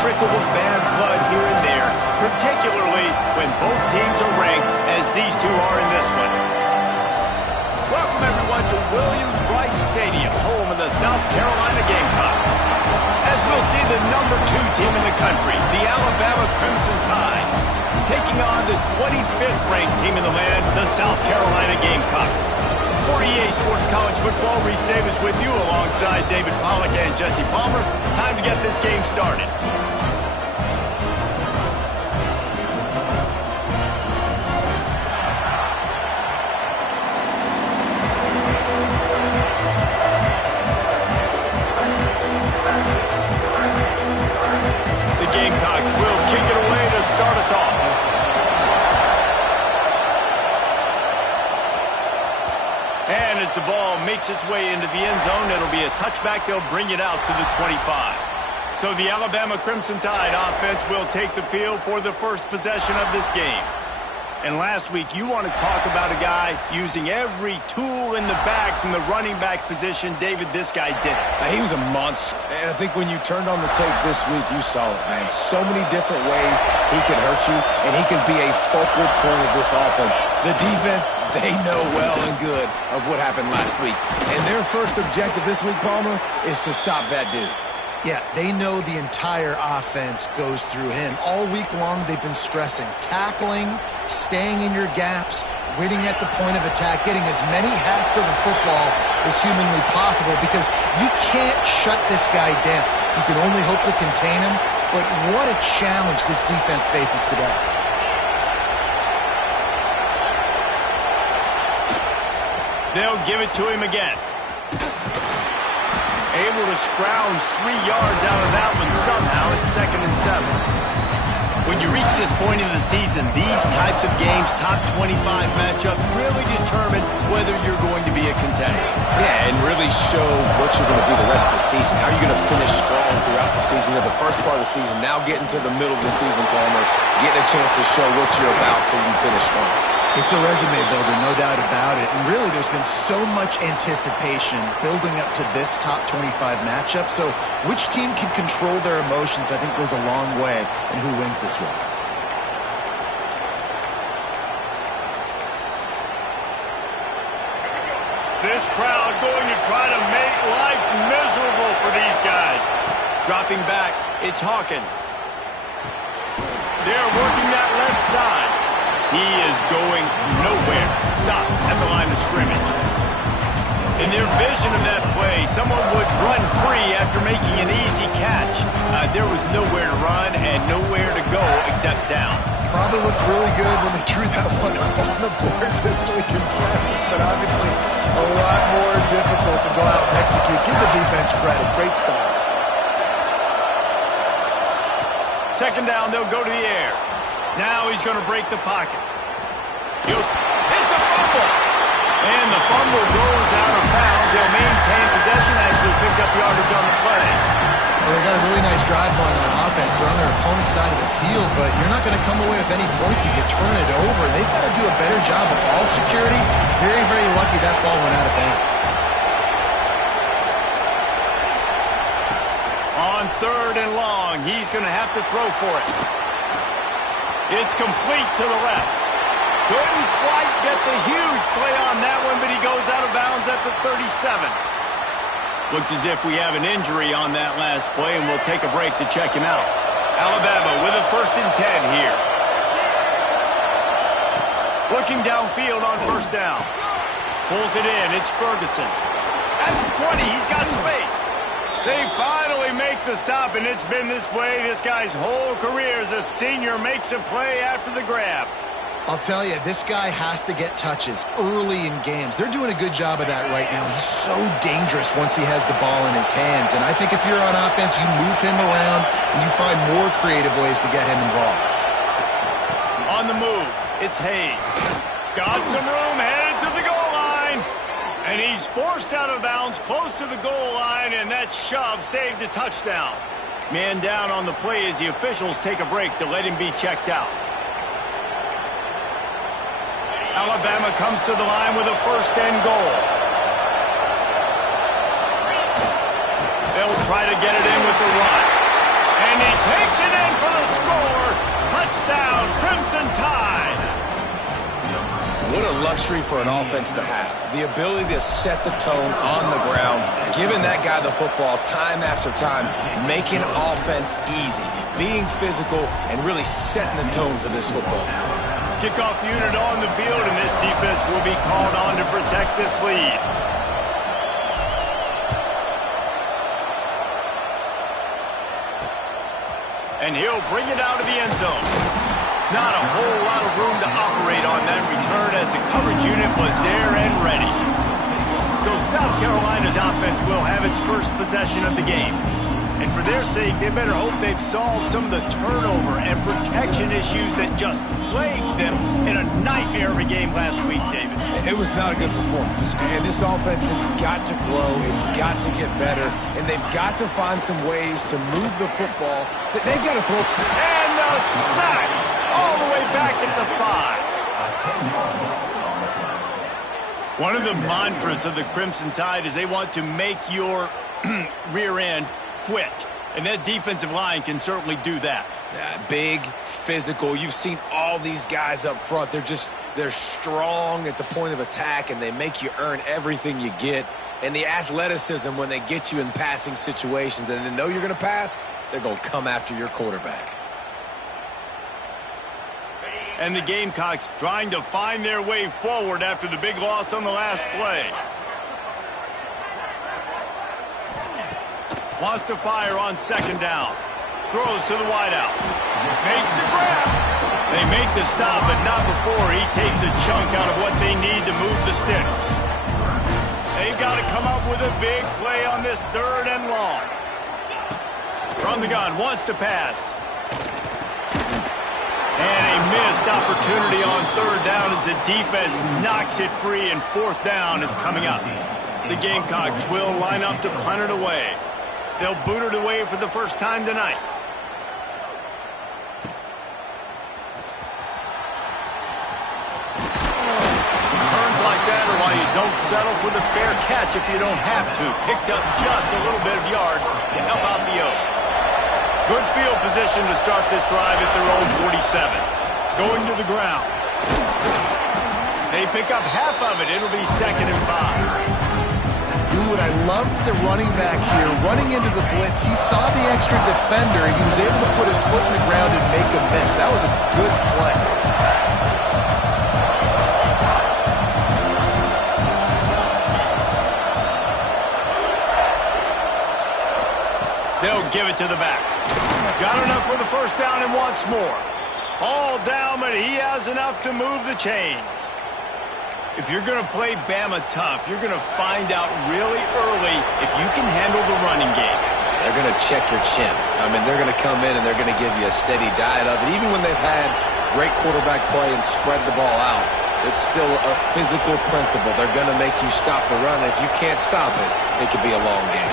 trickle of bad blood here and there, particularly when both teams are ranked as these two are in this one. Welcome, everyone, to Williams-Brice Stadium, home of the South Carolina Gamecocks. As we'll see the #2 team in the country, the Alabama Crimson Tide, taking on the 25th ranked team in the land, the South Carolina Gamecocks. For EA Sports College Football, Reese Davis with you alongside David Pollack and Jesse Palmer. Time to get this game started. The Gamecocks will kick it away to start us off. And as the ball makes its way into the end zone, it'll be a touchback. They'll bring it out to the 25. So the Alabama Crimson Tide offense will take the field for the first possession of this game. And last week, you want to talk about a guy using every tool in the bag from the running back position. David, this guy did it. He was a monster. And I think when you turned on the tape this week, you saw it, man. So many different ways he could hurt you, and he could be a focal point of this offense. The defense, they know well and good of what happened last week. And their first objective this week, Palmer, is to stop that dude. Yeah, they know the entire offense goes through him. All week long, they've been stressing tackling, staying in your gaps, waiting at the point of attack, getting as many hats to the football as humanly possible, because you can't shut this guy down. You can only hope to contain him, but what a challenge this defense faces today. They'll give it to him again. Able to scrounge 3 yards out of that one somehow. It's 2nd and 7. When you reach this point in the season, these types of games, top 25 matchups, really determine whether you're going to be a contender. Yeah, and really show what you're going to be the rest of the season. How are you going to finish strong throughout the season, or the first part of the season, now getting to the middle of the season, Palmer, getting a chance to show what you're about so you can finish strong. It's a resume builder, no doubt about it. And really, there's been so much anticipation building up to this top 25 matchup. So which team can control their emotions, I think, goes a long way in who wins this one. This crowd going to try to make life miserable for these guys. Dropping back, it's Hawkins. They're working that left side. He is going nowhere. Stop at the line of scrimmage. In their vision of that play, someone would run free after making an easy catch. There was nowhere to run and nowhere to go except down. Probably looked really good when they drew that one up on the board this week in practice, but obviously a lot more difficult to go out and execute. Give the defense credit. Great stop. 2nd down, they'll go to the air. Now he's going to break the pocket. It's a fumble. And the fumble goes out of bounds. They'll maintain possession. Actually picked up yardage on the play. Well, they got a really nice drive going on offense. They're on their opponent's side of the field, but you're not going to come away with any points if you turn it over. They've got to do a better job of ball security. Very, very lucky that ball went out of bounds. On 3rd and long, he's going to have to throw for it. It's complete to the left. Couldn't quite get the huge play on that one, but he goes out of bounds at the 37. Looks as if we have an injury on that last play, and we'll take a break to check him out. Alabama with a 1st and 10 here. Looking downfield on 1st down. Pulls it in. It's Ferguson. At the 20, he's got space. They finally make the stop, and it's been this way this guy's whole career as a senior makes a play after the grab. I'll tell you, this guy has to get touches early in games. They're doing a good job of that right now. He's so dangerous once he has the ball in his hands. And I think if you're on offense, you move him around and you find more creative ways to get him involved. On the move, it's Hayes. Got some room, headed to the goal line. And he's forced out of bounds close to the goal line, and that shove saved a touchdown. Man down on the play as the officials take a break to let him be checked out. Alabama comes to the line with a 1st and goal. They'll try to get it in with the run. And he takes it in for the score. Touchdown, Crimson Tide. What a luxury for an offense to have. The ability to set the tone on the ground, giving that guy the football time after time, making offense easy, being physical, and really setting the tone for this football. Kickoff unit on the field, and this defense will be called on to protect this lead. And he'll bring it out of the end zone. Not a whole lot of room to operate on that return as the coverage unit was there and ready. So South Carolina's offense will have its first possession of the game. And for their sake, they better hope they've solved some of the turnover and protection issues that just plagued them in a nightmare of a game last week, David. It was not a good performance. And this offense has got to grow. It's got to get better. And they've got to find some ways to move the football. They've got to throw. And the sack all the way back at the 5. One of the mantras of the Crimson Tide is they want to make your rear end quit. And that defensive line can certainly do that. Yeah, big, physical. You've seen all these guys up front. They're strong at the point of attack, and they make you earn everything you get. And the athleticism when they get you in passing situations and they know you're going to pass, they're going to come after your quarterback. And the Gamecocks trying to find their way forward after the big loss on the last play. Wants to fire on second down. Throws to the wideout. Makes the grab. They make the stop, but not before he takes a chunk out of what they need to move the sticks. They've got to come up with a big play on this 3rd and long. From the gun, wants to pass. And a missed opportunity on 3rd down as the defense knocks it free, and 4th down is coming up. The Gamecocks will line up to punt it away. They'll boot it away for the first time tonight. Turns like that are why you don't settle for the fair catch if you don't have to. Picks up just a little bit of yards to help out the Oak. Good field position to start this drive at their own 47. Going to the ground. They pick up half of it. It'll be 2nd and 5. Ooh, and I love the running back here. Running into the blitz, he saw the extra defender. He was able to put his foot in the ground and make a miss. That was a good play. They'll give it to the back. Got enough for the first down and wants more. All down, but he has enough to move the chains. If you're going to play Bama tough, you're going to find out really early if you can handle the running game. They're going to check your chin. I mean, they're going to come in and they're going to give you a steady diet of it. Even when they've had great quarterback play and spread the ball out, it's still a physical principle. They're going to make you stop the run. If you can't stop it, it could be a long game.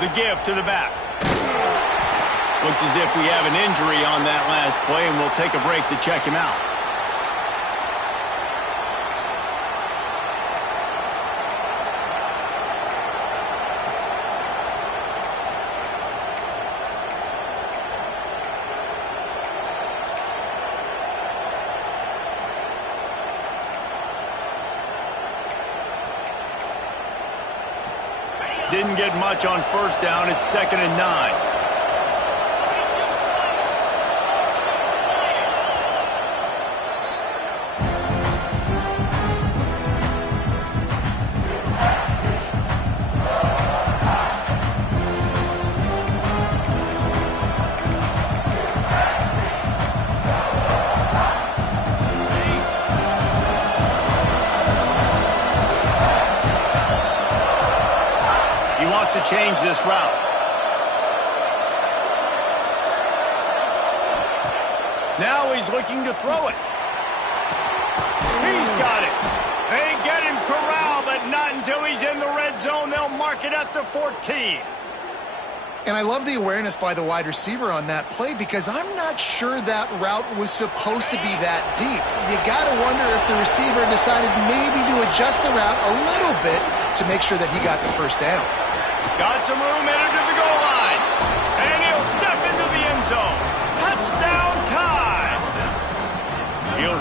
The give to the back. Looks as if we have an injury on that last play, and we'll take a break to check him out. Didn't get much on first down. It's 2nd and 9. Change this route. Now he's looking to throw it. He's got it. They get him corralled, but not until he's in the red zone. They'll mark it at the 14. And I love the awareness by the wide receiver on that play because I'm not sure that route was supposed to be that deep. You got to wonder if the receiver decided maybe to adjust the route a little bit to make sure that he got the first down. Got some room, headed to the goal line. And he'll step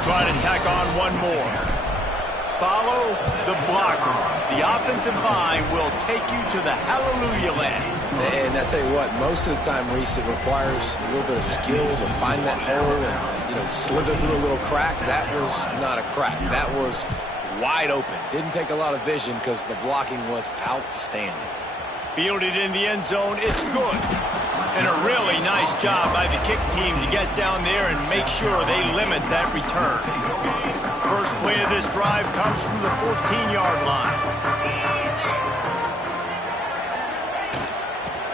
try to tack on one more. Follow the blockers. The offensive line will take you to the hallelujah land. And I tell you what, most of the time, Reese, it requires a little bit of skill to find that hole and, slither through a little crack. That was not a crack. That was wide open. Didn't take a lot of vision because the blocking was outstanding. Fielded in the end zone, it's good. And a really nice job by the kick team to get down there and make sure they limit that return. First play of this drive comes from the 14-yard line.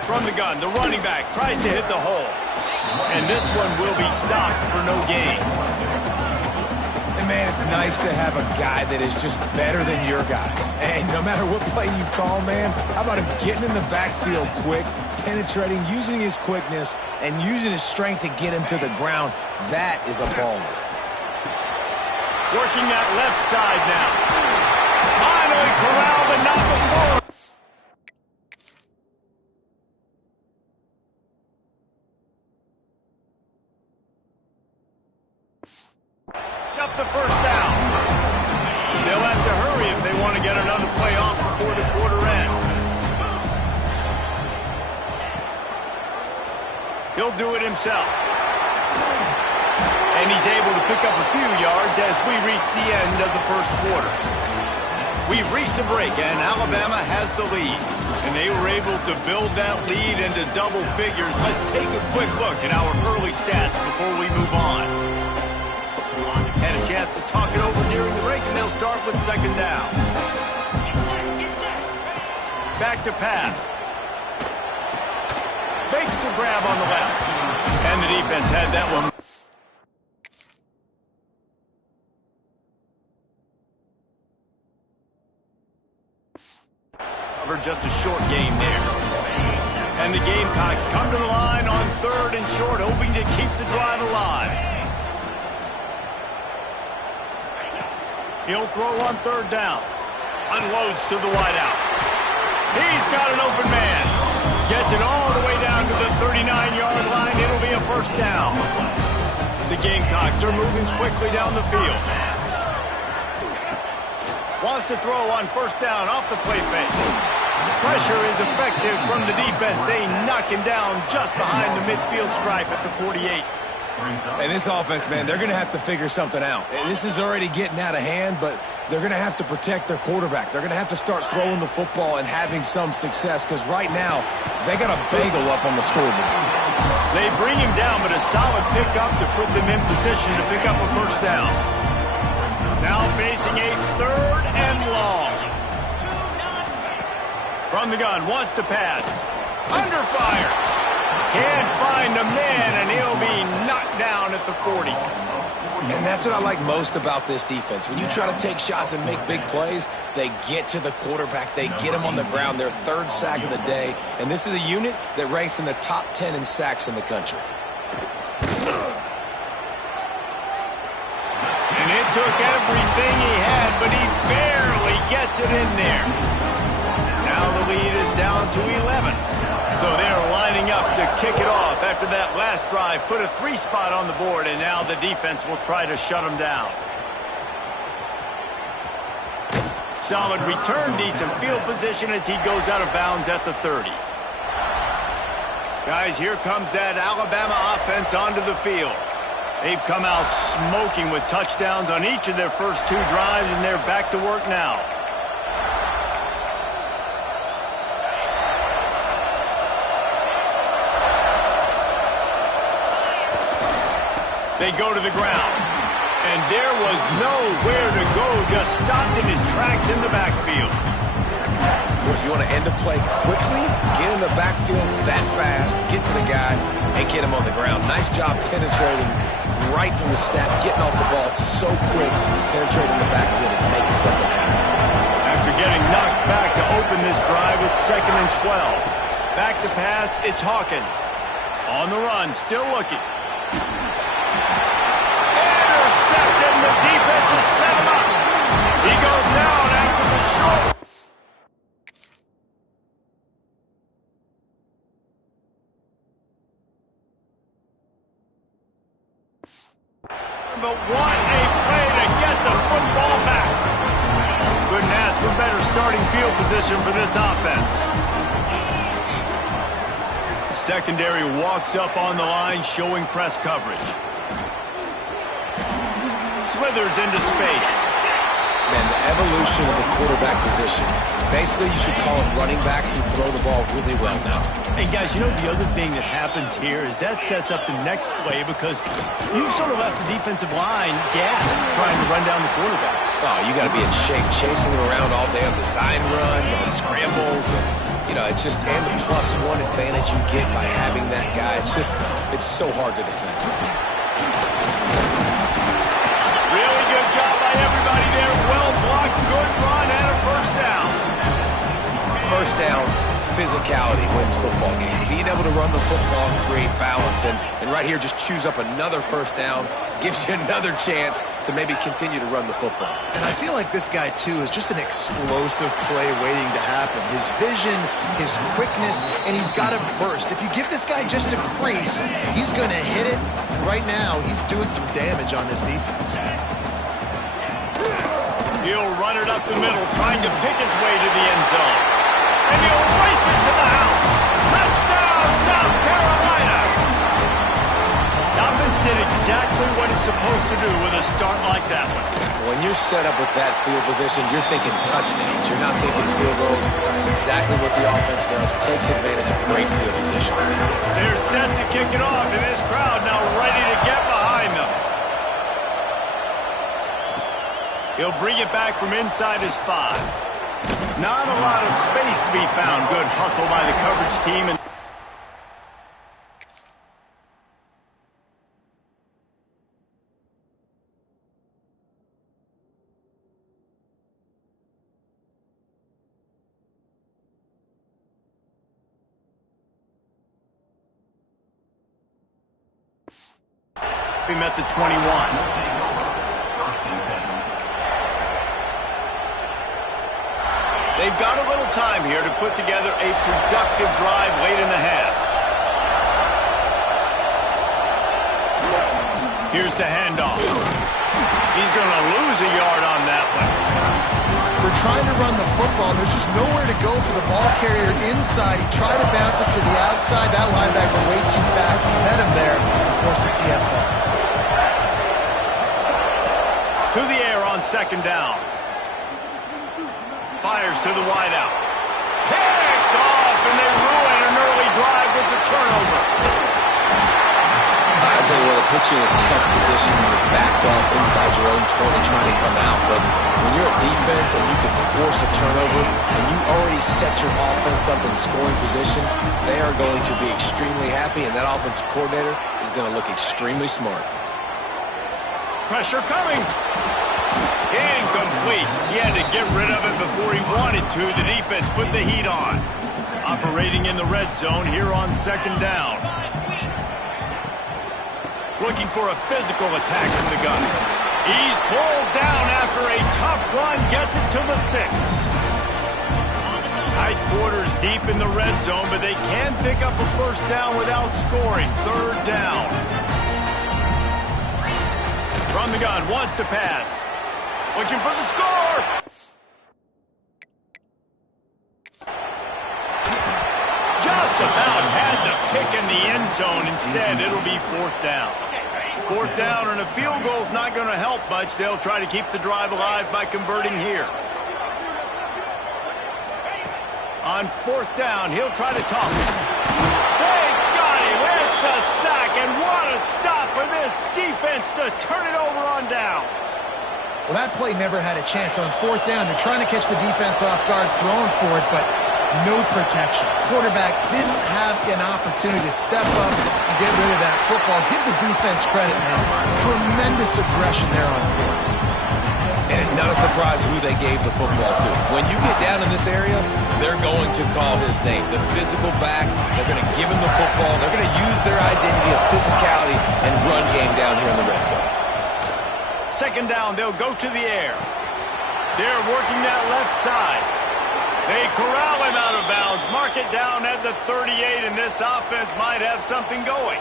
From the gun, the running back tries to hit the hole. And this one will be stopped for no gain. And man, it's nice to have a guy that is just better than your guys. And no matter what play you call, man, how about him getting in the backfield quick, penetrating, using his quickness, and using his strength to get him to the ground. That is a baller. Working that left side now. Finally corralled and not before. Up the first down. They'll have to hurry if they want to get another play off before the quarter ends. He'll do it himself. And he's able to pick up a few yards as we reach the end of the first quarter. We've reached a break, and Alabama has the lead. And they were able to build that lead into double figures. Let's take a quick look at our early stats before we move on. Had a chance to talk it over during the break, and they'll start with second down. Back to pass. Makes the grab on the left. And the defense had that one. Just a short game there. And the Gamecocks come to the line on third and short, hoping to keep the drive alive. He'll throw on third down. Unloads to the wideout. He's got an open man. Gets it all the way down to the 39-yard line. It'll be a first down. The Gamecocks are moving quickly down the field. Wants to throw on first down off the play fake. Pressure is effective from the defense. They knock him down just behind the midfield stripe at the 48. And this offense, man, they're going to have to figure something out. This is already getting out of hand, but they're going to have to protect their quarterback. They're going to have to start throwing the football and having some success because right now they got a bagel up on the scoreboard. They bring him down, but a solid pickup to put them in position to pick up a first down. Now facing a third and long. From the gun, wants to pass. Under fire. Can't find a man, and he'll be knocked down at the 40. And that's what I like most about this defense. When you try to take shots and make big plays, they get to the quarterback. They get him on the ground. Their third sack of the day. And this is a unit that ranks in the top 10 in sacks in the country. And it took everything he had, but he barely gets it in there. Now the lead is down to 11. So they're lining up to kick it off after that last drive. Put a 3 spot on the board, and now the defense will try to shut them down. Solid return, decent field position as he goes out of bounds at the 30. Guys, here comes that Alabama offense onto the field. They've come out smoking with touchdowns on each of their first 2 drives, and they're back to work now. They go to the ground. And there was nowhere to go, just stopped in his tracks in the backfield. You want to end a play quickly, get in the backfield that fast, get to the guy, and get him on the ground. Nice job penetrating right from the snap, getting off the ball so quick, penetrating the backfield and making something happen. After getting knocked back to open this drive, it's 2nd and 12. Back to pass, it's Hawkins. On the run, still looking. And the defense has set him up. He goes down after the short. But what a play to get the football back. Couldn't ask for better starting field position for this offense. Secondary walks up on the line, showing press coverage. Slithers into space. Man, the evolution of the quarterback position. Basically, you should call it running backs who throw the ball really well now. Hey, guys, you know the other thing that happens here is that sets up the next play because you've sort of left the defensive line gassed trying to run down the quarterback. Oh, you got to be in shape, chasing him around all day on design runs, on scrambles, and, you know, it's just, and the +1 advantage you get by having that guy. It's so hard to defend. Really good job by everybody there. Well blocked, good run, and a first down. First down, physicality wins football games. Being able to run the football and create balance, and right here just choose up another first down, gives you another chance to maybe continue to run the football. And I feel like this guy, too, is just an explosive play waiting to happen. His vision, his quickness, and he's got a burst. If you give this guy just a crease, he's going to hit it. Right now, he's doing some damage on this defense. He'll run it up the middle, trying to pick his way to the end zone. And he'll race it to the house. Touchdown, South Carolina! The offense did exactly what it's supposed to do with a start like that one. When you're set up with that field position, you're thinking touchdowns. You're not thinking field goals. It's exactly what the offense does. Takes advantage of great field position. They're set to kick it off, and this crowd now ready to get behind them. He'll bring it back from inside his 5. Not a lot of space to be found. Good hustle by the coverage team. And we met the 21. They've got a little time here to put together a productive drive late in the half. Here's the handoff. He's going to lose a yard on that one. They're trying to run the football. There's just nowhere to go for the ball carrier inside. He tried to bounce it to the outside. That linebacker way too fast. He met him there and forced the TFL. To the air on second down. Fires to the wideout. Picked off, and they ruin an early drive with the turnover. I tell you what, it puts you in a tough position when you're backed up inside your own 20 trying to come out. But when you're a defense and you can force a turnover and you already set your offense up in scoring position, they are going to be extremely happy, and that offensive coordinator is going to look extremely smart. Pressure coming. Incomplete. He had to get rid of it before he wanted to. The defense put the heat on. Operating in the red zone here on second down. Looking for a physical attack from the gun. He's pulled down after a tough run. Gets it to the 6. Tight quarters deep in the red zone, but they can pick up a first down without scoring. Third down. From the gun, wants to pass. Looking for the score! Just about had the pick in the end zone. Instead, it'll be fourth down. Fourth down, and a field goal's not going to help much. They'll try to keep the drive alive by converting here. On fourth down, he'll try to toss it. They got him! It's a sack, and what a stop for this defense to turn it over on downs. Well, that play never had a chance. On fourth down, they're trying to catch the defense off guard, throwing for it, but no protection. Quarterback didn't have an opportunity to step up and get rid of that football. Give the defense credit, man. Tremendous aggression there on fourth. And it's not a surprise who they gave the football to. When you get down in this area, they're going to call his name. The physical back, they're going to give him the football. They're going to use their identity of physicality and run game down here in the red zone. Second down, they'll go to the air. They're working that left side. They corral him out of bounds. Mark it down at the 38, and this offense might have something going.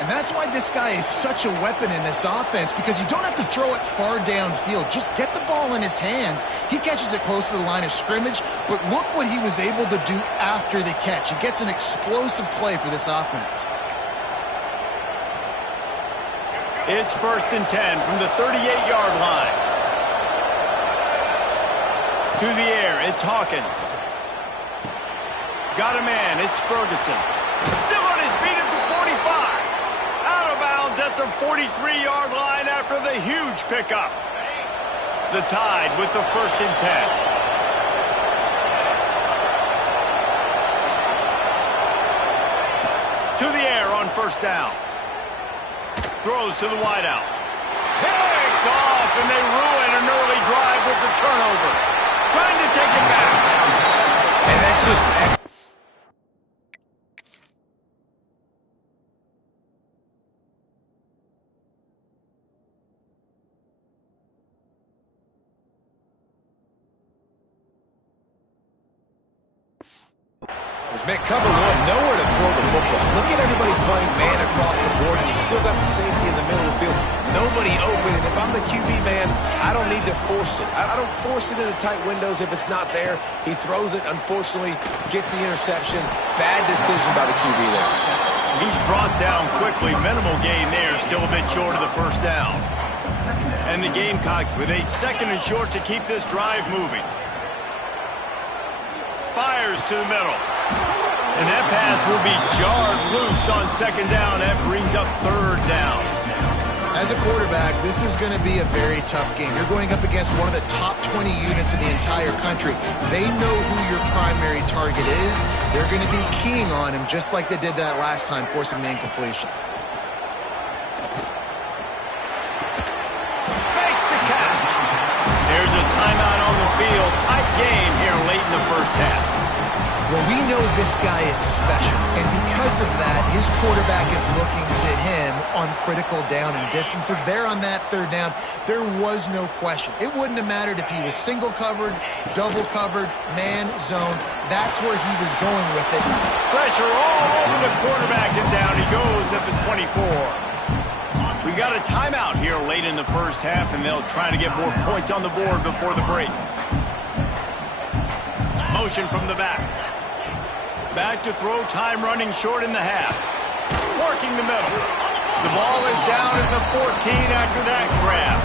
And that's why this guy is such a weapon in this offense, because you don't have to throw it far downfield. Just get the ball in his hands. He catches it close to the line of scrimmage, but look what he was able to do after the catch. He gets an explosive play for this offense. It's 1st and 10 from the 38-yard line. To the air, it's Hawkins. Got a man, it's Ferguson. Still on his feet at the 45. Out of bounds at the 43-yard line after the huge pickup. The Tide with the 1st and 10. To the air on 1st down. Throws to the wideout. Picked off, and they ruin an early drive with the turnover. Trying to take it back. And that's just excellent. Man, cover one, nowhere to throw the football. Look at everybody playing man across the board, and you still got the safety in the middle of the field. Nobody open, and if I'm the QB, man, I don't need to force it. I don't force it into tight windows if it's not there. He throws it, unfortunately, gets the interception. Bad decision by the QB there. He's brought down quickly. Minimal gain there, still a bit short of the 1st down. And the Gamecocks with a 2nd and short to keep this drive moving. Fires to the middle. And that pass will be jarred loose on 2nd down. That brings up 3rd down. As a quarterback, this is going to be a very tough game. You're going up against one of the top 20 units in the entire country. They know who your primary target is. They're going to be keying on him just like they did that last time, forcing the incompletion. Makes the catch. There's a timeout on the field. Tight game here late in the 1st half. Well, we know this guy is special, and because of that, his quarterback is looking to him on critical down and distances. There on that 3rd down, there was no question. It wouldn't have mattered if he was single covered, double covered, man, zone. That's where he was going with it. Pressure all over the quarterback, and down he goes at the 24. We got a timeout here late in the 1st half, and they'll try to get more points on the board before the break. Motion from the back. Back to throw, time running short in the half. Working the middle. The ball is down at the 14 after that grab.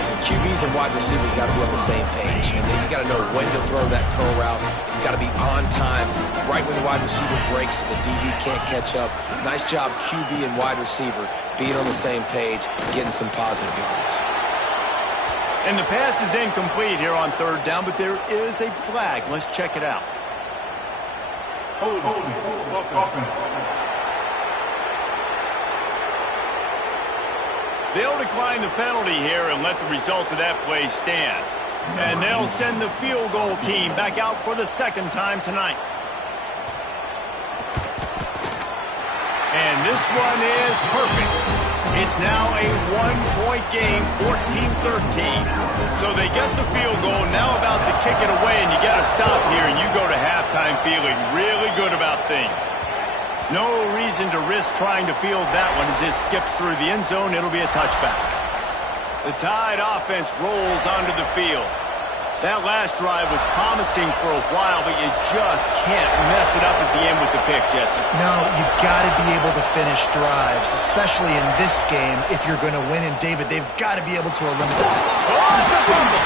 Listen, QBs and wide receivers got to be on the same page. And then you got to know when to throw that curl route. It's got to be on time. Right when the wide receiver breaks, the DB can't catch up. Nice job, QB and wide receiver, being on the same page, getting some positive yards. And the pass is incomplete here on 3rd down, but there is a flag. Let's check it out. They'll decline the penalty here and let the result of that play stand. And they'll send the field goal team back out for the 2nd time tonight. And this one is perfect. It's now a 1-point game, 14-13. So they get the field goal, now about to kick it away, and you got to stop here, and you go to halftime feeling really good about things. No reason to risk trying to field that one as it skips through the end zone. It'll be a touchback. The Tide offense rolls onto the field. That last drive was promising for a while, but you just can't mess it up at the end with the pick, Jesse. No, you got to be able to finish drives, especially in this game. If you're going to win, and David, they've got to be able to eliminate it. Oh, it's a fumble.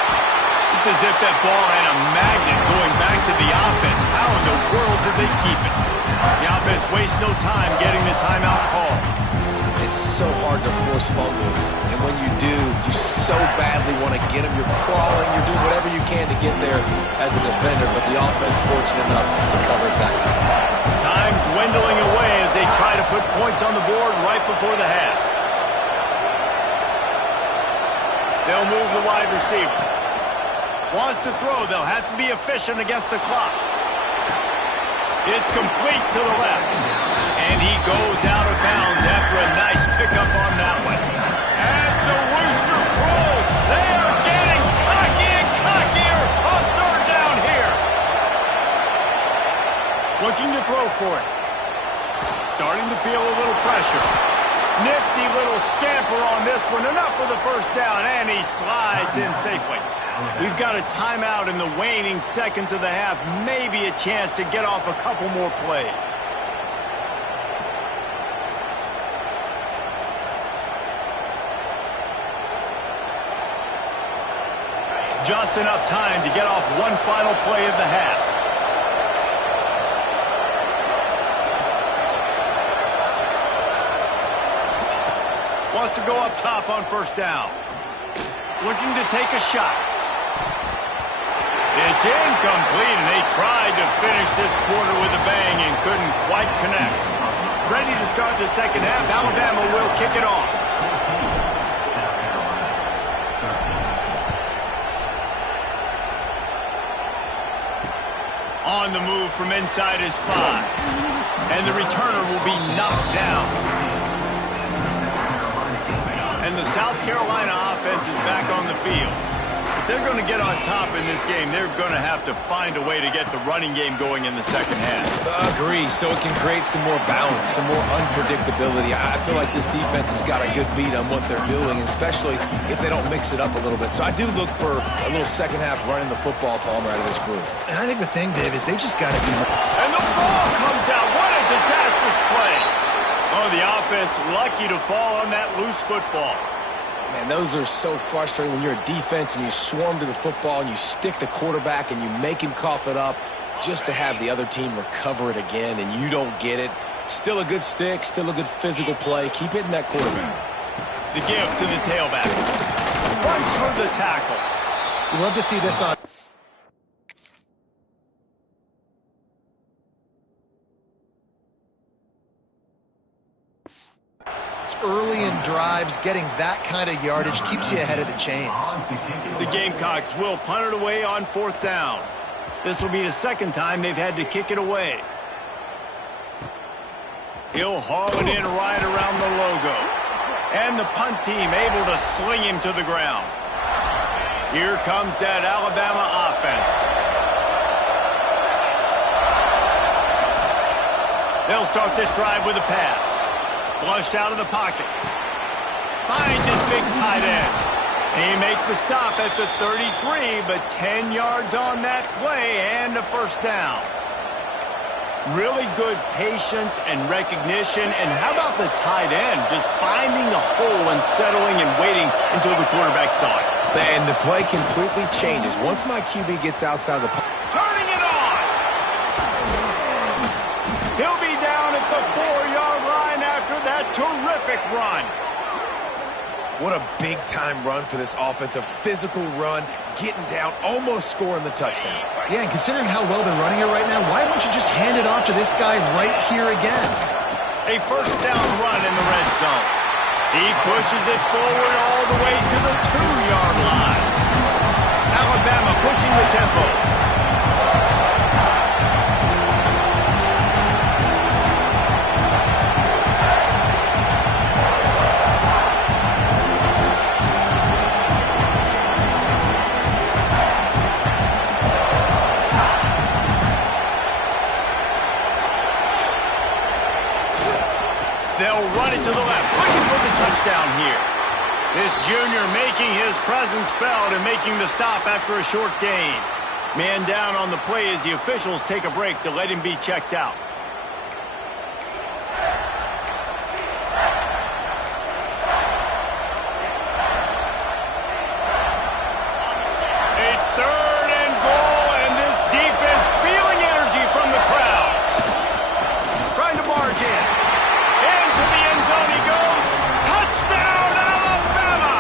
It's as if that ball had a magnet going back to the offense. How in the world did they keep it? The offense wastes no time getting the timeout call. It's so hard to force fumbles, and when you do, you so badly want to get them. You're crawling, you're doing whatever you can to get there as a defender, but the offense fortunate enough to cover it back up. Time dwindling away as they try to put points on the board right before the half. They'll move the wide receiver. Wants to throw, they'll have to be efficient against the clock. It's complete to the left. And he goes out of bounds after a nice pickup on that one. As the rooster crows, they are getting cocky and cockier on 3rd down here. Looking to throw for it. Starting to feel a little pressure. Nifty little scamper on this one. Enough for the first down, and he slides in safely. We've got a timeout in the waning seconds of the half. Maybe a chance to get off a couple more plays. Just enough time to get off one final play of the half. Wants to go up top on first down. Looking to take a shot. It's incomplete, and they tried to finish this quarter with a bang and couldn't quite connect. Ready to start the second half. Alabama will kick it off. On the move from inside his 5. And the returner will be knocked down. And the South Carolina offense is back on the field. If they're going to get on top in this game, they're going to have to find a way to get the running game going in the second half. Agree, so it can create some more balance, some more unpredictability. I feel like this defense has got a good beat on what they're doing, especially if they don't mix it up a little bit. So I do look for a little second half running the football, Palmer, out of this group. And I think the thing, Dave, is they just got to be... And the ball comes out. What a disastrous play. Oh, the offense lucky to fall on that loose football. Man, those are so frustrating when you're a defense and you swarm to the football and you stick the quarterback and you make him cough it up just to have the other team recover it again and you don't get it. Still a good stick, still a good physical play. Keep hitting that quarterback. The give to the tailback. Runs for the tackle. You love to see this on... Early in drives, getting that kind of yardage keeps you ahead of the chains. The Gamecocks will punt it away on fourth down. This will be the second time they've had to kick it away. He'll haul it in right around the logo. And the punt team able to sling him to the ground. Here comes that Alabama offense. They'll start this drive with a pass. Flushed out of the pocket. Finds his big tight end. He makes the stop at the 33, but 10 yards on that play and a first down. Really good patience and recognition. And how about the tight end just finding the hole and settling and waiting until the quarterback saw it? And the play completely changes. Once my QB gets outside the pocket. Turning it on! He'll be down at the 4-yard line after that terrific run. What a big-time run for this offense. A physical run, getting down, almost scoring the touchdown. Yeah, and considering how well they're running it right now, why don't you just hand it off to this guy right here again? A first down run in the red zone. He pushes it forward all the way to the 2-yard line. Alabama pushing the tempo. They'll run it to the left, looking for the touchdown here. This junior making his presence felt and making the stop after a short gain. Man down on the play as the officials take a break to let him be checked out. A 3rd and goal, and this defense feeling energy from the crowd. Trying to march in. To the end zone he goes. Touchdown, Alabama!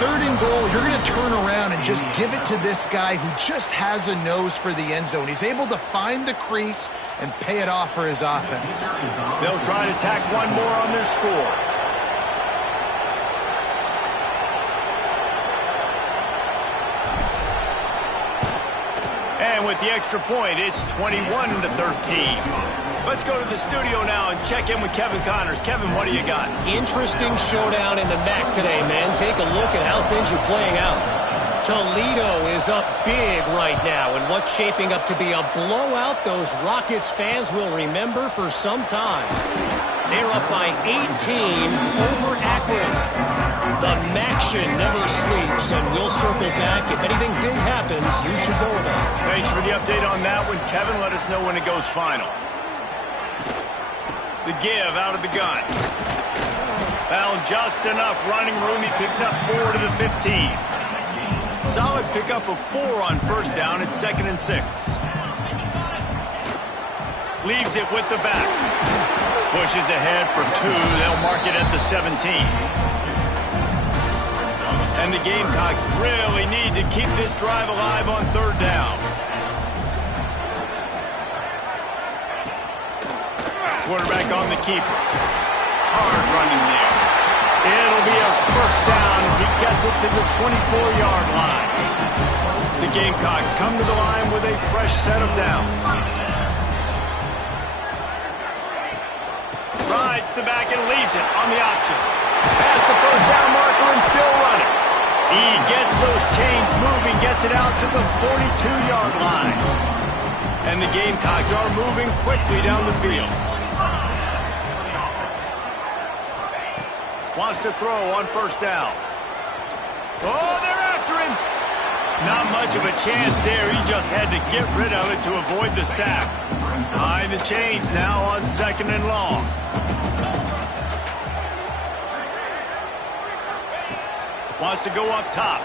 3rd and goal, you're going to turn around and just give it to this guy who just has a nose for the end zone. He's able to find the crease and pay it off for his offense. They'll try to tack one more on their score. And with the extra point, it's 21-13. Let's go to the studio now and check in with Kevin Connors. Kevin, what do you got? Interesting showdown in the MAC today, man. Take a look at how things are playing out. Toledo is up big right now in what's shaping up to be a blowout those Rockets fans will remember for some time. They're up by 18 over Akron. The Maction never sleeps, and we'll circle back. If anything big happens, you should know about it. Thanks for the update on that one, Kevin. Let us know when it goes final. The give out of the gun. Found just enough running room. He picks up 4 to the 15. Solid pickup of 4 on first down. It's 2nd and 6. Leaves it with the back. Pushes ahead for 2. They'll mark it at the 17. And the Gamecocks really need to keep this drive alive on 3rd down. Quarterback on the keeper. Hard running there. It'll be a first down as he gets it to the 24-yard line. The Gamecocks come to the line with a fresh set of downs. Rides the back and leaves it on the option. Past the first down marker and still running. He gets those chains moving, gets it out to the 42-yard line. And the Gamecocks are moving quickly down the field. Wants to throw on first down. Oh, they're after him. Not much of a chance there. He just had to get rid of it to avoid the sack. Behind the chains now on 2nd and long. Wants to go up top.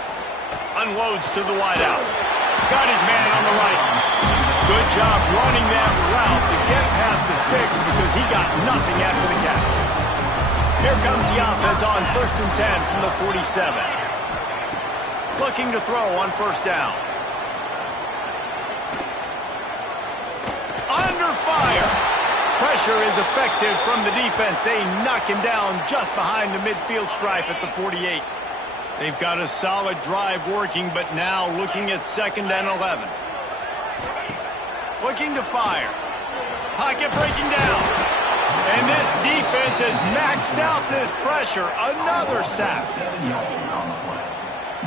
Unloads to the wideout. Got his man on the right. Good job running that route to get past the sticks because he got nothing after the catch. Here comes the offense on 1st and 10 from the 47. Looking to throw on first down. Under fire. Pressure is effective from the defense. They knock him down just behind the midfield stripe at the 48. They've got a solid drive working, but now looking at 2nd and 11. Looking to fire. Pocket breaking down. And this defense has maxed out this pressure. Another sack.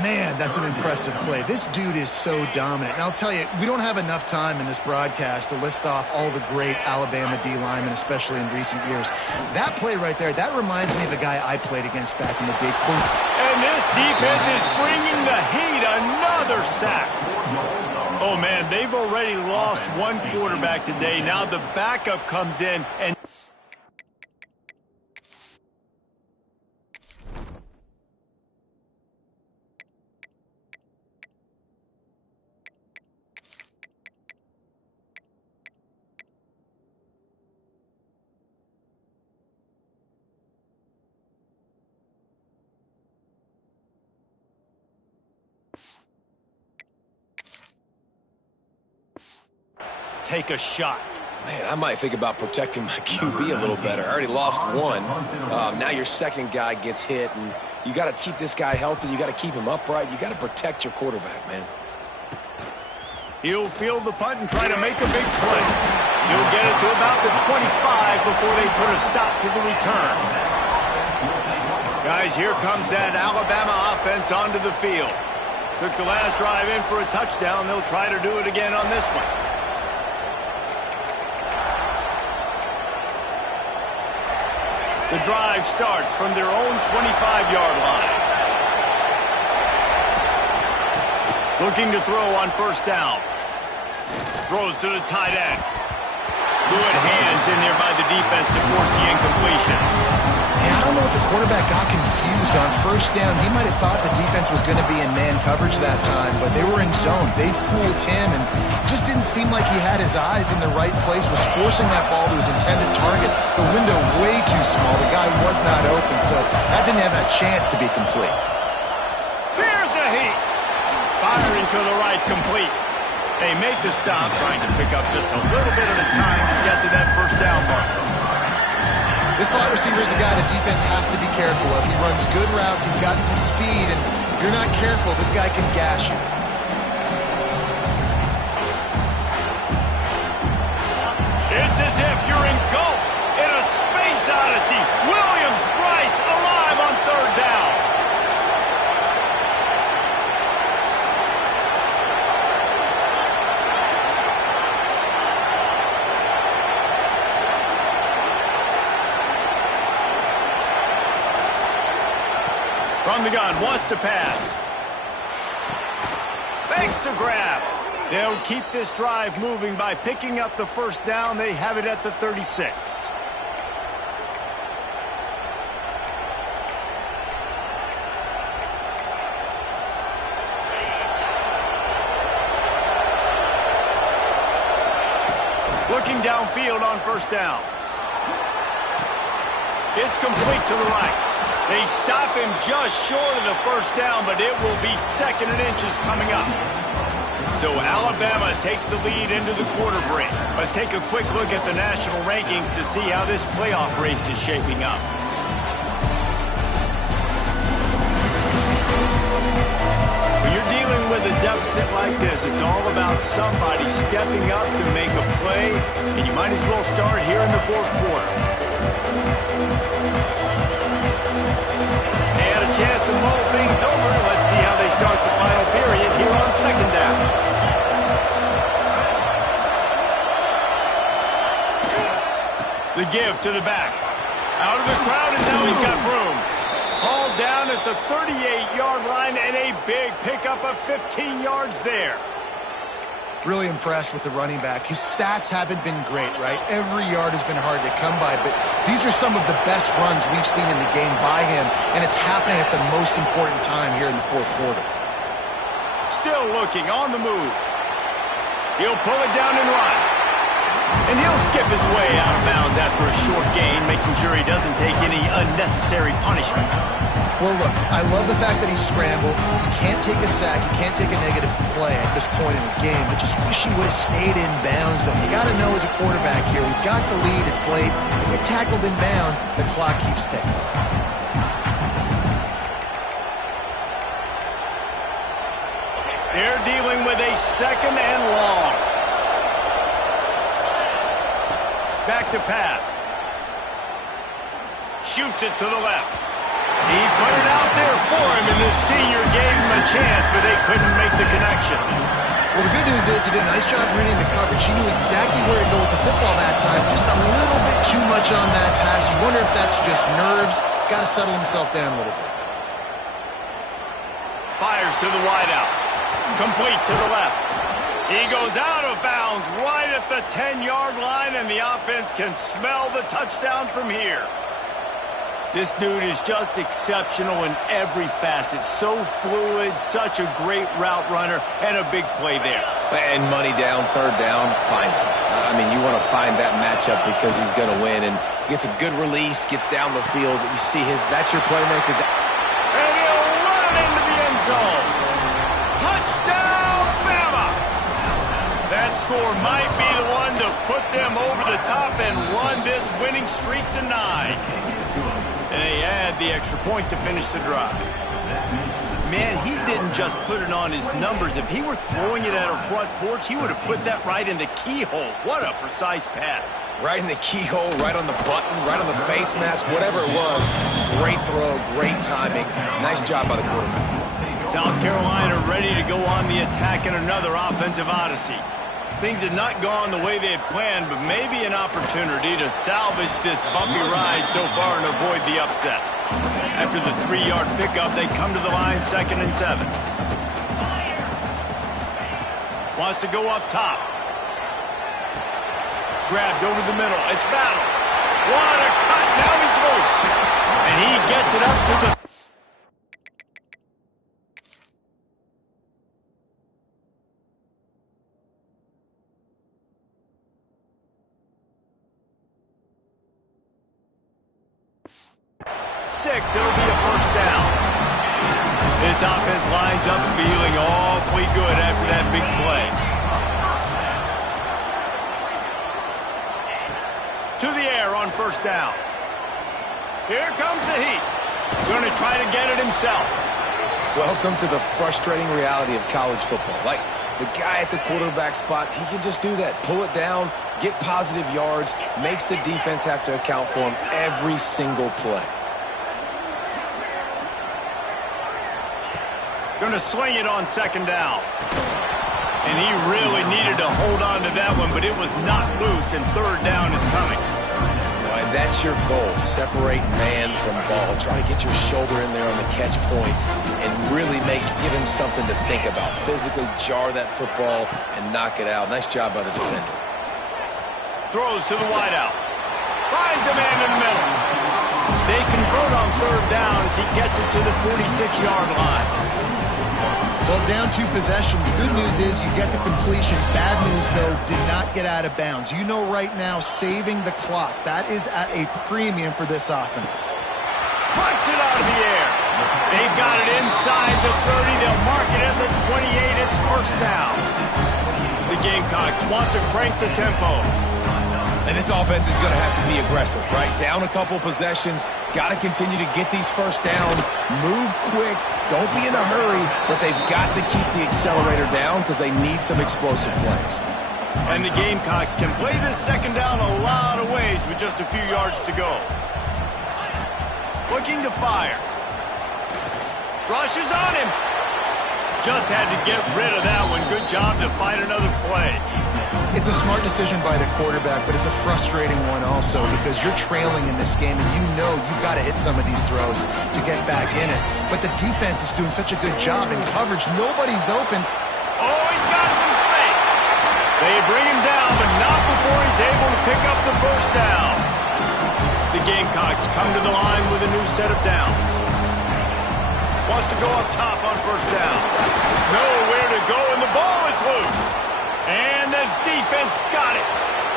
Man, that's an impressive play. This dude is so dominant. And I'll tell you, we don't have enough time in this broadcast to list off all the great Alabama D linemen, especially in recent years. That play right there, that reminds me of the guy I played against back in the day. And this defense is bringing the heat. Another sack. Oh, man, they've already lost one quarterback today. Now the backup comes in and... take a shot. Man, I might think about protecting my QB a little better. I already lost one. Now your second guy gets hit, and you got to keep this guy healthy. You got to keep him upright. You got to protect your quarterback, man. He'll field the punt and try to make a big play. He'll get it to about the 25 before they put a stop to the return. Guys, here comes that Alabama offense onto the field. Took the last drive in for a touchdown. They'll try to do it again on this one. The drive starts from their own 25-yard line. Looking to throw on first down. Throws to the tight end. Good hands in there by the defense to force the incompletion. Yeah, I don't know if the quarterback got confused on first down. He might have thought the defense was going to be in man coverage that time, but they were in zone. They fooled him, and just didn't seem like he had his eyes in the right place, was forcing that ball to his intended target. The window way too small. The guy was not open, so that didn't have a chance to be complete. Here's a heat. Firing to the right, complete. They make the stop, trying to pick up just a little bit of the time to get to that first down marker. This slot receiver is a guy the defense has to be careful of. He runs good routes. He's got some speed, and if you're not careful, this guy can gash you. It's as if you're engulfed in a space odyssey. Williams-Brice alive on third down. From the gun, wants to pass. Makes the grab. They'll keep this drive moving by picking up the first down. They have it at the 36. Looking downfield on first down. It's complete to the right. They stop him just short of the first down, but it will be 2nd and inches coming up. So Alabama takes the lead into the quarter break. Let's take a quick look at the national rankings to see how this playoff race is shaping up. When you're dealing with a deficit like this, it's all about somebody stepping up to make a play, and you might as well start here in the 4th quarter. They had a chance to mull things over. Let's see how they start the final period here on 2nd down. The give to the back. Out of the crowd, and now he's got room. Hauled down at the 38-yard line, and a big pickup of 15 yards there. Really impressed with the running back. His stats haven't been great, right? Every yard has been hard to come by, but these are some of the best runs we've seen in the game by him, and it's happening at the most important time here in the 4th quarter. Still looking on the move. He'll pull it down and run. And he'll skip his way out of bounds after a short gain, making sure he doesn't take any unnecessary punishment. Well, look, I love the fact that he scrambled. You can't take a sack. You can't take a negative play at this point in the game. I just wish he would have stayed in bounds, though. You got to know as a quarterback here, we've got the lead. It's late. If you get tackled in bounds, the clock keeps ticking. They're dealing with a 2nd and long. Back to pass. Shoots it to the left. He put it out there for him, and the senior gave him a chance, but they couldn't make the connection. Well, the good news is he did a nice job reading the coverage. He knew exactly where to go with the football that time. Just a little bit too much on that pass. You wonder if that's just nerves. He's got to settle himself down a little bit. Fires to the wideout. Complete to the left. He goes out of bounds right at the 10-yard line, and the offense can smell the touchdown from here. This dude is just exceptional in every facet. So fluid, such a great route runner, and a big play there. And money down, 3rd down, find him. I mean, you want to find that matchup because he's going to win, and gets a good release, gets down the field. You see that's your playmaker. And he'll run it into the end zone. Touchdown, Bama! That score might be the one to put them over the top and run this winning streak to 9. And they add the extra point to finish the drive. Man, he didn't just put it on his numbers. If he were throwing it at a front porch, he would have put that right in the keyhole. What a precise pass. Right in the keyhole, right on the button, right on the face mask, whatever it was. Great throw, great timing. Nice job by the quarterback. South Carolina ready to go on the attack in another offensive odyssey. Things had not gone the way they had planned, but maybe an opportunity to salvage this bumpy ride so far and avoid the upset. After the 3-yard pickup, they come to the line 2nd and 7. Wants to go up top. Grabbed over the middle. It's Battle. What a cut. Now he's loose. And he gets it up to the 6, it'll be a first down. This offense lines up feeling awfully good after that big play. To the air on first down. Here comes the heat. Going to try to get it himself. Welcome to the frustrating reality of college football. Like, the guy at the quarterback spot, he can just do that. Pull it down, get positive yards, makes the defense have to account for him every single play. Going to swing it on second down. And he really needed to hold on to that one, but it was not loose, and third down is coming. And that's your goal. Separate man from ball. Try to get your shoulder in there on the catch point and really give him something to think about. Physically jar that football and knock it out. Nice job by the defender. Throws to the wideout. Finds a man in the middle. They convert on third down as he gets it to the 46-yard line. Well, down 2 possessions. Good news is you get the completion. Bad news, though, did not get out of bounds. You know right now, saving the clock. That is at a premium for this offense. Puts it out of the air. They've got it inside the 30. They'll mark it at the 28. It's first down. The Gamecocks want to crank the tempo. And this offense is going to have to be aggressive, right? Down a couple possessions, got to continue to get these first downs, move quick, don't be in a hurry, but they've got to keep the accelerator down because they need some explosive plays. And the Gamecocks can play this second down a lot of ways with just a few yards to go. Looking to fire. Rushes on him. Just had to get rid of that one. Good job to find another play. It's a smart decision by the quarterback, but it's a frustrating one also because you're trailing in this game and you know you've got to hit some of these throws to get back in it. But the defense is doing such a good job in coverage. Nobody's open. Oh, he's got some space. They bring him down, but not before he's able to pick up the first down. The Gamecocks come to the line with a new set of downs. Wants to go up top on first down. Nowhere to go, and the ball is loose. And the defense got it.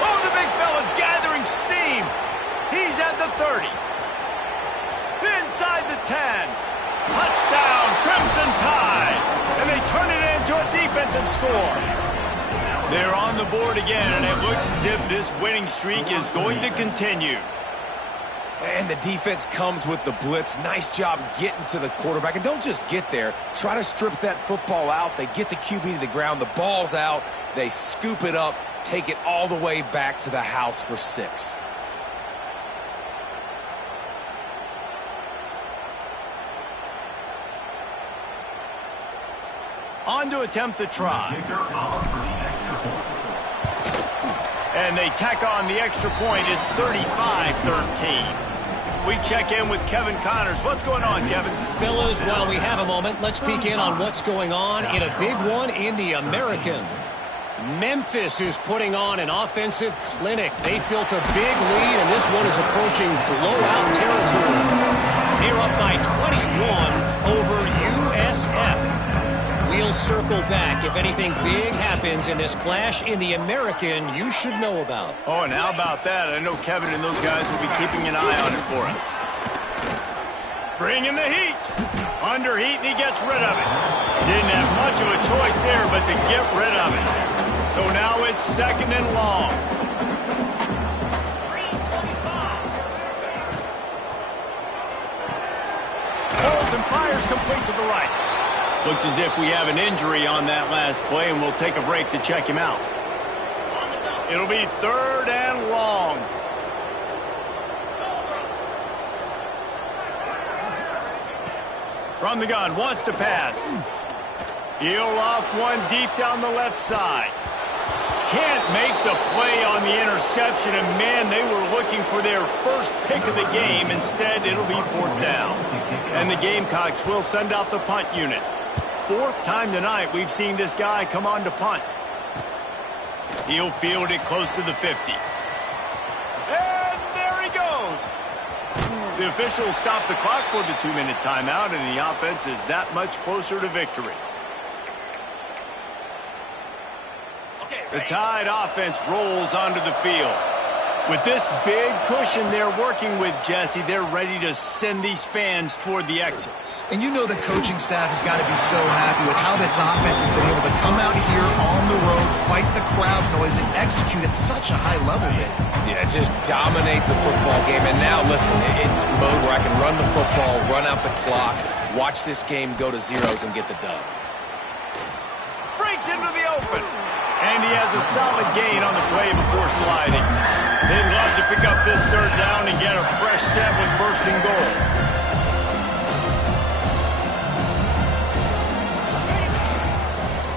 Oh, the big fella's gathering steam. He's at the 30. Inside the 10. Touchdown, Crimson Tide. And they turn it into a defensive score. They're on the board again, and it looks as if this winning streak is going to continue. And the defense comes with the blitz. Nice job getting to the quarterback. And don't just get there. Try to strip that football out. They get the QB to the ground. The ball's out. They scoop it up, take it all the way back to the house for 6. On to attempt the try. And they tack on the extra point. It's 35-13. We check in with Kevin Connors. What's going on, Kevin? Fellas, while we have a moment, let's peek in on what's going on in a big one in the American. Memphis is putting on an offensive clinic. They've built a big lead, and this one is approaching blowout territory. They're up by 21 over USF. We'll circle back if anything big happens in this clash in the American you should know about. Oh, and how about that? I know Kevin and those guys will be keeping an eye on it for us. Bringing the heat. Under heat, and he gets rid of it. Didn't have much of a choice there but to get rid of it. So now it's second and long. Holds and fires complete to the right. Looks as if we have an injury on that last play, and we'll take a break to check him out. It'll be third and long. From the gun, wants to pass. He'll loft one deep down the left side. Can't make the play on the interception, and man, they were looking for their first pick of the game. Instead, it'll be fourth down. And the Gamecocks will send out the punt unit. 4th time tonight we've seen this guy come on to punt. He'll field it close to the 50. And there he goes. The officials stop the clock for the 2-minute timeout, and the offense is that much closer to victory. The Tide offense rolls onto the field. With this big cushion they're working with, Jesse, they're ready to send these fans toward the exits. And you know the coaching staff has got to be so happy with how this offense has been able to come out here on the road, fight the crowd noise, and execute at such a high level, Dave. Yeah, just dominate the football game. And now, listen, it's mode where I can run the football, run out the clock, watch this game go to zeros and get the dub. Breaks into the open. And he has a solid gain on the play before sliding. They'd love to pick up this third down and get a fresh set with first and goal.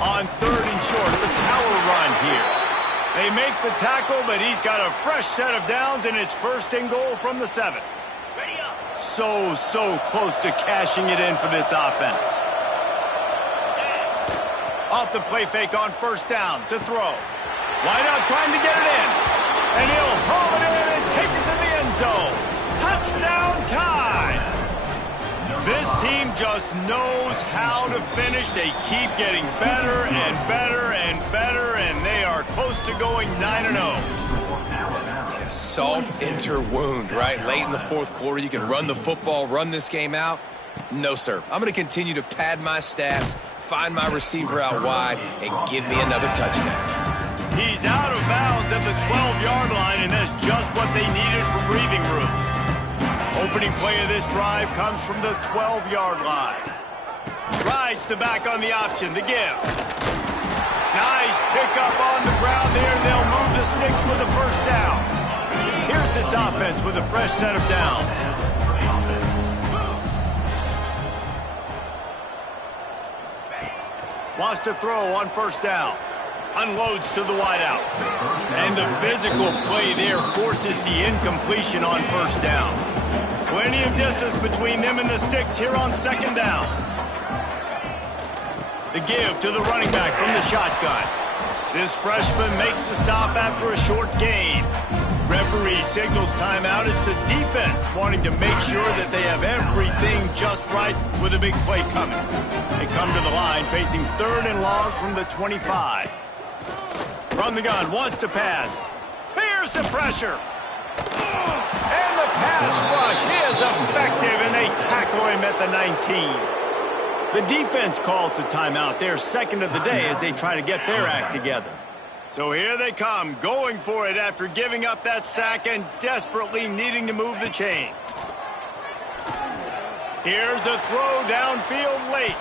On third and short, the power run here. They make the tackle, but he's got a fresh set of downs, and it's 1st and goal from the 7. So close to cashing it in for this offense. Off the play fake on 1st down to throw. Wide out trying to get it in. And he'll haul it in and take it to the end zone. Touchdown time. This team just knows how to finish. They keep getting better and better and better, and they are close to going 9-0. Yeah, salt enter wound, right? Late in the 4th quarter, you can run the football, run this game out. No, sir. I'm going to continue to pad my stats, find my receiver out wide, and give me another touchdown. He's out of bounds at the 12-yard line, and that's just what they needed for breathing room. Opening play of this drive comes from the 12-yard line. Rides the back on the option, the give. Nice pickup on the ground there. They'll move the sticks for the 1st down. Here's this offense with a fresh set of downs. Wants to throw on 1st down. Unloads to the wideout. And the physical play there forces the incompletion on 1st down. Plenty of distance between them and the sticks here on 2nd down. The give to the running back from the shotgun. This freshman makes the stop after a short gain. Referee signals timeout. It's the defense wanting to make sure that they have everything just right with a big play coming. They come to the line facing 3rd and long from the 25. From the gun, wants to pass. Here's the pressure. And the pass rush is effective, and they tackle him at the 19. The defense calls the timeout, their 2nd of the day, as they try to get their act together. So here they come, going for it after giving up that sack and desperately needing to move the chains. Here's a throw downfield late.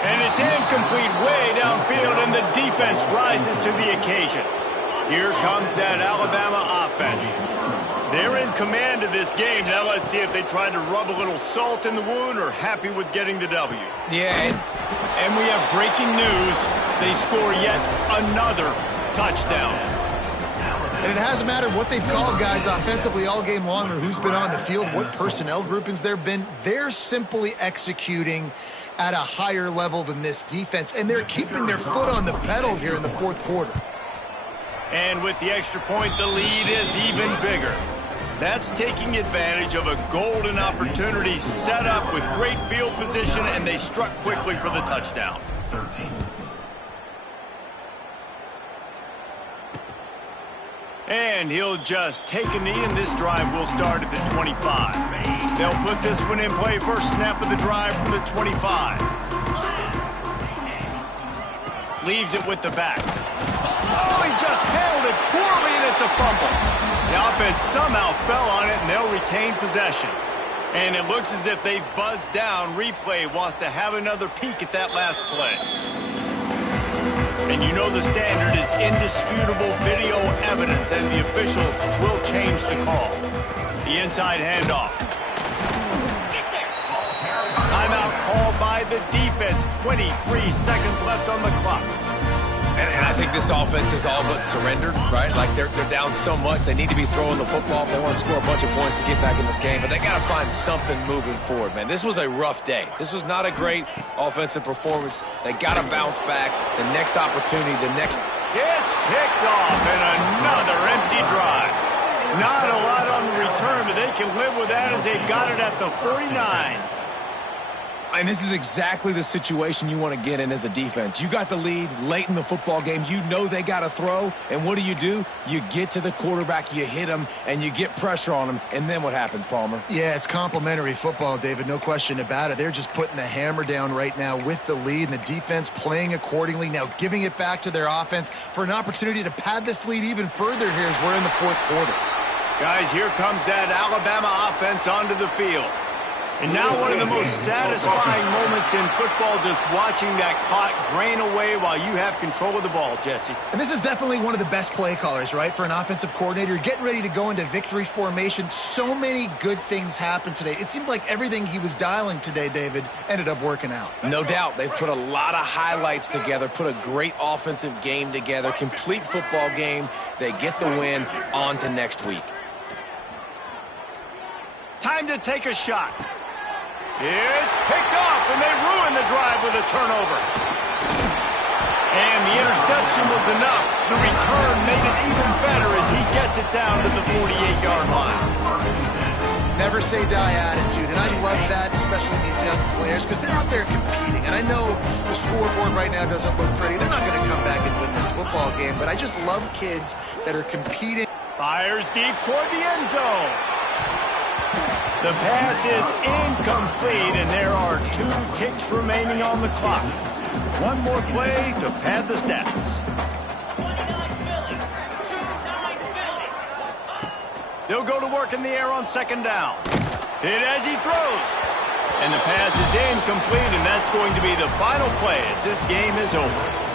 And it's incomplete way downfield, and the defense rises to the occasion. Here comes that Alabama offense. They're in command of this game. Now let's see if they try to rub a little salt in the wound or happy with getting the W. Yeah, and we have breaking news. They score yet another touchdown. And it hasn't mattered what they've called, guys, offensively all game long, or who's been on the field, what personnel groupings there have been. They're simply executing at a higher level than this defense, and they're keeping their foot on the pedal here in the 4th quarter. And with the extra point, the lead is even bigger. That's taking advantage of a golden opportunity set up with great field position, and they struck quickly for the touchdown. 13. And he'll just take a knee, and this drive will start at the 25. They'll put this one in play. First snap of the drive from the 25. Leaves it with the back. Oh, he just handled it poorly, and it's a fumble. The offense somehow fell on it, and they'll retain possession. And it looks as if they've buzzed down. Replay wants to have another peek at that last play. And you know the standard is indisputable video evidence, and the officials will change the call. The inside handoff. Timeout called by the defense. 23 seconds left on the clock. And I think this offense is all but surrendered, right? Like they're down so much. They need to be throwing the football if they want to score a bunch of points to get back in this game. But they got to find something moving forward, man. This was a rough day. This was not a great offensive performance. They got to bounce back. The next opportunity, the next... It's picked off, and another empty drive. Not a lot on the return, but they can live with that as they've got it at the 49. And this is exactly the situation you want to get in as a defense. You got the lead late in the football game. You know they got to throw. And what do? You get to the quarterback, you hit him, and you get pressure on him. And then what happens, Palmer? Yeah, it's complimentary football, David. No question about it. They're just putting the hammer down right now with the lead, and the defense playing accordingly. Now giving it back to their offense for an opportunity to pad this lead even further here as we're in the 4th quarter. Guys, here comes that Alabama offense onto the field. And now one of the most satisfying moments in football, just watching that clock drain away while you have control of the ball, Jesse. And this is definitely one of the best play callers, right, for an offensive coordinator. You're getting ready to go into victory formation. So many good things happened today. It seemed like everything he was dialing today, David, ended up working out. No doubt. They've put a lot of highlights together, put a great offensive game together, complete football game. They get the win. On to next week. Time to take a shot. It's picked off, and they ruin the drive with a turnover. And the interception was enough. The return made it even better as he gets it down to the 48-yard line. Never say die attitude, and I love that, especially these young players, because they're out there competing. And I know the scoreboard right now doesn't look pretty. They're not going to come back and win this football game, but I just love kids that are competing. Fires deep toward the end zone. The pass is incomplete, and there are 2 ticks remaining on the clock. One more play to pad the stats. They'll go to work in the air on second down. Hit as he throws. And the pass is incomplete, and that's going to be the final play as this game is over.